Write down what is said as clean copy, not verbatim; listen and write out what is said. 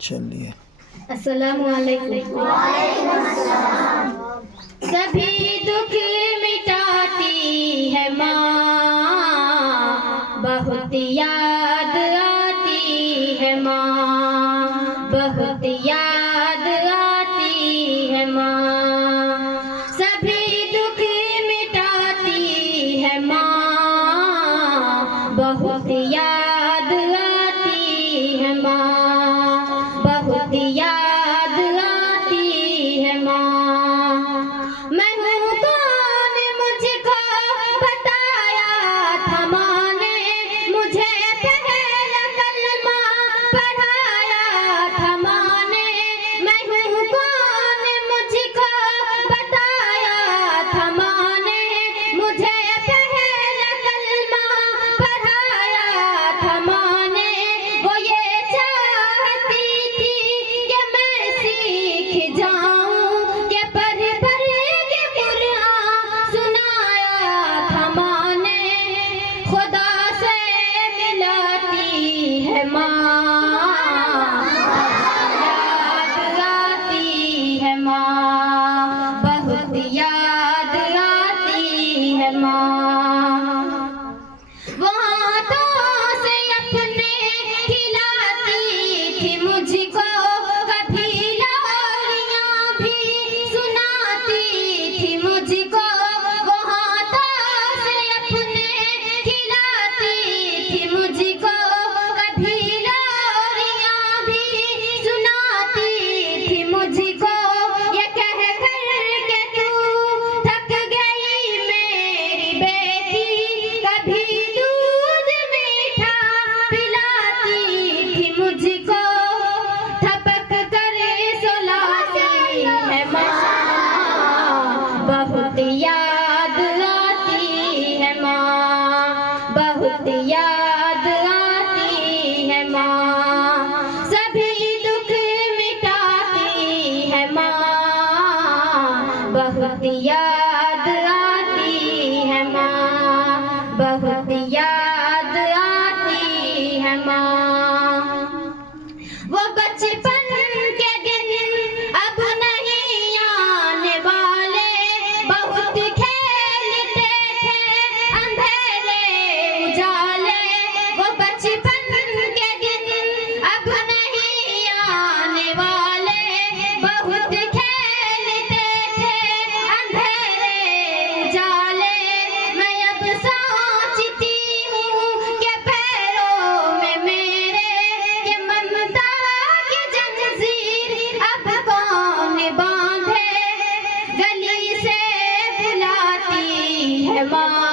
चलिए। अस्सलामुअलैकुम। सभी दुख मिटाती है माँ, बहुत याद आती है माँ, बहुत याद आती है माँ। सभी दुख मिटाती है माँ, बहुत याद आती है माँ, बहुत याद आती है माँ। मैं हूँ कौन मुझको बताया था माँ ने, मुझे पहला कलमा पढ़ाया था माँ ने। मैं हूँ कौन मुझको बताया था माँ ने, मुझे पहला कलमा पढ़ाया था माँ ने। वो ये चाहती थी कि मैं सीख जाऊं, कि पढ़ पढ़ के कुरान सुनाया था माँ ने। खुदा से मिलाती है माँ, याद आती है माँ, बहुत याद आती है माँ। वो हाथों से अपने खिलाती थी मुझको, कभी लोरियां भी सुनाती थी मुझको। वो हाथों से अपने खिलाती थी मुझको, कभी लोरियां भी सुनाती थी मुझको। ये कह कर के तू थक गई मेरी बेटी, कभी दूध मीठा पिलाती थी मुझको। थपक कर सुलाती है माँ, बहुत याद आती है माँ, बहुत याद आती है माँ। सभी दुख मिटाती है माँ, बहुत याद आती है माँ, बहुत याद आती है माँ। वो बचपन के दिन अब नहीं आने वाले, बहुत खेलते थे अंधेरे उजाले। वो बचपन के दिन अब नहीं आने वाले, बहुत खेलते थे अंधेरे उजाले। मैं अब सोचती हूँ कि पैरों में मेरे ये ममता की जंजीर अब कौन बांधे। गली से बुलाती है माँ,